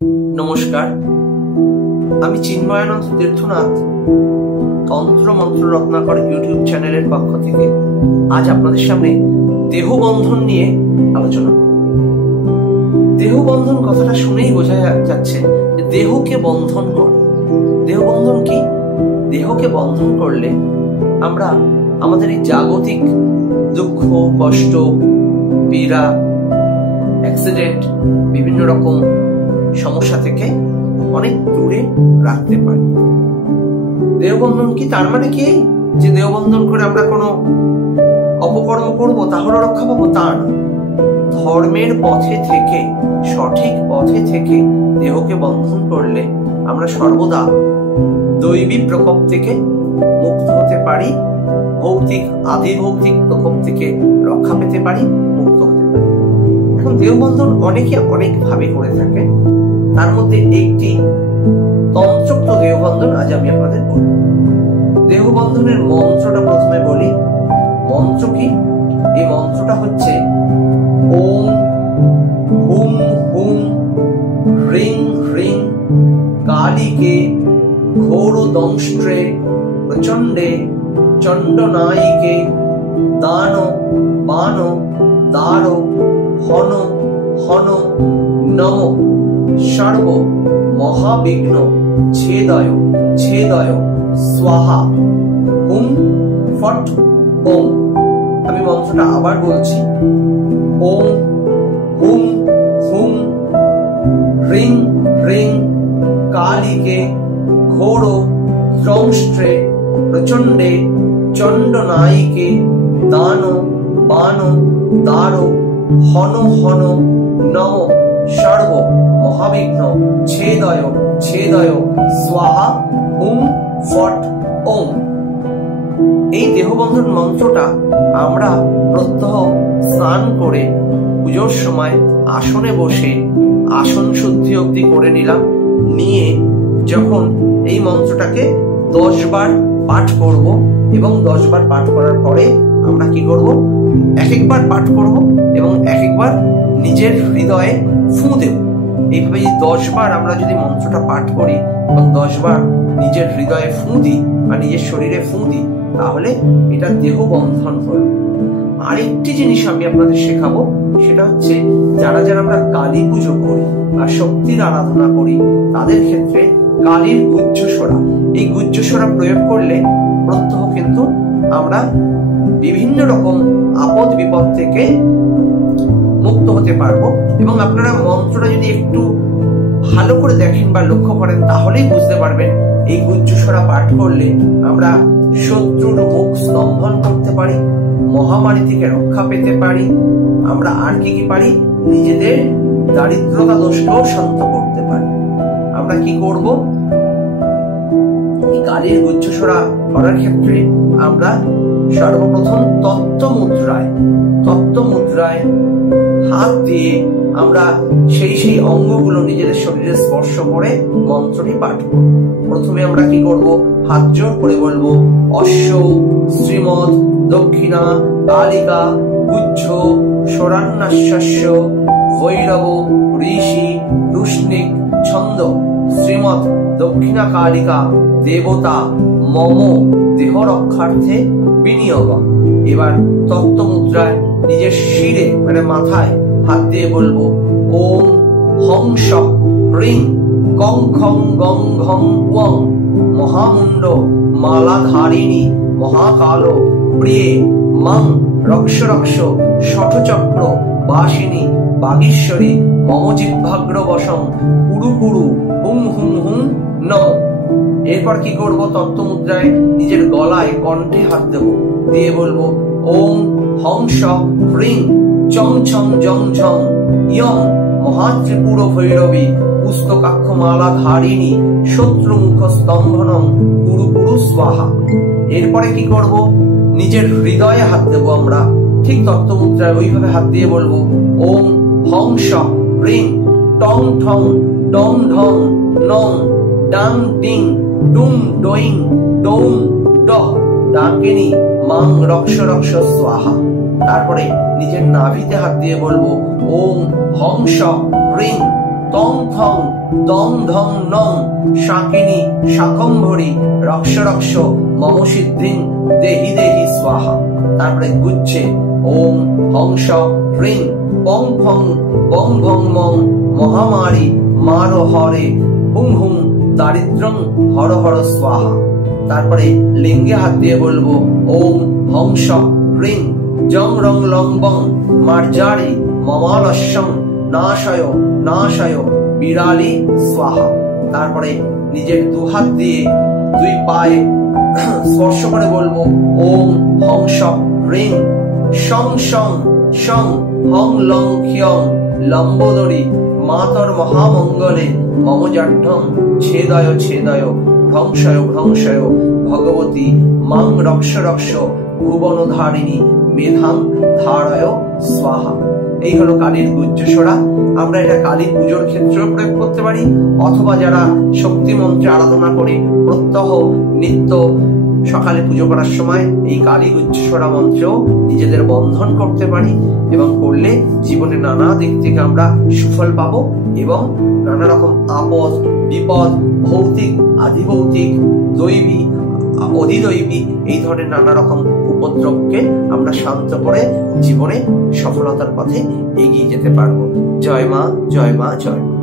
নমস্কার, আমি চিন্ময়ানন্দ তীর্থনাথ তন্ত্র মন্ত্র রত্নাকর ইউটিউব চ্যানেলের পক্ষ থেকে আজ আপনাদের সামনে দেহবন্ধন নিয়ে আলোচনা করব। দেহবন্ধন কথাটা শুনেই বোঝা যাচ্ছে যে দেহকে বন্ধন কর। দেহবন্ধন কি? দেহকে বন্ধন করলে আমরা আমাদের এই জাগতিক দুঃখ, কষ্ট, পীড়া, অ্যাক্সিডেন্ট, বিভিন্ন রকম সমস্যা থেকে অনেক দূরে রাখতে পারি। দেহবন্ধন কি? তার মানে কি যে দেহবন্ধন করে আমরা কোনো অপকর্ম করব তাহলে রক্ষা পাবো? তা না। ধর্মের পথে থেকে, সঠিক পথে থেকে দেহকে বন্ধন করলে আমরা সর্বদা দৈবিক প্রকোপ থেকে মুক্ত হতে পারি, ভৌতিক আদি ভৌতিক প্রকোপ থেকে রক্ষা পেতে পারি, মুক্ত হতে পারি। এখন দেহবন্ধন অনেকে অনেক ভাবে করে থাকে, তার মধ্যে একটি তন্ত্রোক্ত দেহবন্ধন আজ আমি আপনাদের বলব। দেহবন্ধনের মন্ত্রটা প্রথমে বলি। মন্ত্র কি? এই মন্ত্রটা হচ্ছে ওম হুম হুম হ্রিং হ্রিং কালিকে ঘোর দংষ্ট্রে প্রচণ্ডে চণ্ডনায়িকে দান বান দার হন হন নম সর্ব মহাবিঘ্ন ছেদয় ছেদয় স্বাহা হুম ফট ওম। আমি মন্ত্রটা আবার বলছি। ওম হুম হুম হ্রিং হ্রিং কালিকে ঘোর দংষ্ট্রে প্রচণ্ডে চণ্ডনায়িকে দান বান দার হন হন নম সর্ব মহাবিঘ্ন ছেদয় ছেদয় স্বাহা হুম ফট ওম। এই দেহবন্ধন মন্ত্রটা আমরা প্রত্যহ স্নান করে পুজোর সময় আসনে বসে আসন শুদ্ধি অবধি করে নিলাম। নিয়ে যখন এই মন্ত্রটাকে 10 বার পাঠ করব এবং 10 বার পাঠ করার পরে আমরা কি করব? এক একবার পাঠ করব এবং এক একবার নিজের হৃদয়ে ফু দেব। এইভাবে 10 বার আমরা যদি মন্ত্রটা পাঠ করি এবং 10 বার নিজের হৃদয়ে ফু দিই বা নিজের শরীরে ফু দিই, তাহলে এটা দেহ বন্ধন হলো। আরেকটি জিনিস আমি আপনাদের শেখাবো, সেটা হচ্ছে যারা যারা আমরা কালী পুজো করি আর শক্তির আরাধনা করি, তাদের ক্ষেত্রে কালীর গুহ্যস্বরা, এই গুহ্যস্বরা প্রয়োগ করলে প্রত্যহ কিন্তু আমরা বিভিন্ন রকম আপদ বিপদ থেকে মুক্ত হতে পারবো। এবং আপনারা মন্ত্রটা যদি একটু ভালো করে দেখেন বা লক্ষ্য করেন, তাহলেই বুঝতে পারবেন এই গুহ্যস্বরা পাঠ করলে আমরা শত্রুর মুখ স্তম্ভন করতে পারি, মহামারী থেকে রক্ষা পেতে পারি। আমরা আর কি কি পারি? নিজেদের দারিদ্রতা দোষকেও শান্ত করতে পারি। আমরা কি করব? এই কালীর গুহ্যস্বরা করার ক্ষেত্রে আমরা সর্বপ্রথম তত্ত্ব মুদ্রায় হাত দিয়ে আমরা সেই অঙ্গগুলো নিজেদের শরীরে স্পর্শ করে মন্ত্রটি পাঠ করব। প্রথমে আমরা কি করব? হাত জোর করে বলবো অশ্ব শ্রীমদ দক্ষিণা কালিকা গুহ্য স্বরান্নাস্য ভৈরব ঋষি রুষ্ণিক ছন্দ শ্রীমদ দক্ষিণা কালিকা দেবতা মম দেহ রক্ষার্থে বিনিয়োগ। এবার তত্ত্ব মুদ্রায় নিজের শিরে মানে মাথায় হাত দিয়ে বলবো ওম হংস হ্রিং কং খং গং ঘং ওং মহামুণ্ড মালাধারিণী মহাকাল প্রিয়ে মং রক্ষ রক্ষ শঠচক্র বাসিনী বাগীশ্বরী মম জিহ্বাগ্র বসং কুরু কুরু হুম হুম হুম নম। এরপর কি করব? তত্ত্ব মুদ্রায় নিজের গলায় কণ্ঠে হাত দেব, দিয়ে বলবো ওম হংস হ্রিং চং ছং জং ঝং ইয়ং মহাত্রিপুর ভৈরবী পুস্তকাক্ষ মালা ধারিণী শত্রু মুখ স্তম্ভনম কুরু কুরু স্বাহা। এরপরে কি করব? নিজের হৃদয়ে হাত দেব আমরা, ঠিক তত্ত্ব মুদ্রায় ওইভাবে হাত দিয়ে বলবো ওম হংস হ্রিং টং ঠং ডং ঢং নং ডাং ডিং ডুম ডইং ডৌং ড ডাকিনী মাং রক্ষ রক্ষ স্বাহা। তারপরে নিজের নাভিতে হাত দিয়ে বলবো ওম হংস হ্রিং তং থং দং ধং নং শাকিনী শাকম্ভরী রক্ষ রক্ষ মম সিদ্ধিং দেহি দেহি স্বাহা। তারপরে গুচ্ছে ওম হংস হ্রিং পং ফং বং ভং মং মহামারী মার হরে হুং হুং দারিদ্রং হর হর স্বাহা। তারপরে লিঙ্গে হাত দিয়ে বলবো ওম হংস হ্রিং জং রং লং বং মার্জারি মমালস্যং নাশয় নাশয় বিড়ালি স্বাহা। তারপরে নিজের দুহাত দিয়ে দুই পায়ে স্পর্শ করে বলবো ওম হংস হ্রিং শং শং শং হং লং খিয়ং লম্বোদরি মাতর মহামঙ্গলে মম জাঢ্যং ছেদয় ছেদয় ভ্রংশয় ভ্রংশয় ভগবতী মাং রক্ষ রক্ষ ভুবনধারিণী মেধাং ধারয় স্বাহা। এই হলো কালীর গুহ্যস্বরা। আমরা এটা কালী পুজোর ক্ষেত্রেও প্রয়োগ করতে পারি, অথবা যারা শক্তি মন্ত্রে আরাধনা করি প্রত্যহ নিত্য সকালে পুজো করার সময় এই কালী গুহ্যস্বরা মন্ত্রেও নিজেদের বন্ধন করতে পারি, এবং করলে জীবনে নানা দিক থেকে আমরা সুফল পাবো এবং নানা রকম আপদ বিপদ ভৌতিক আধিভৌতিক দৈবী অধিদৈবী এই ধরনের নানা রকম উপদ্রবকে আমরা শান্ত করে জীবনে সফলতার পথে এগিয়ে যেতে পারবো। জয় মা, জয় মা, জয় মা।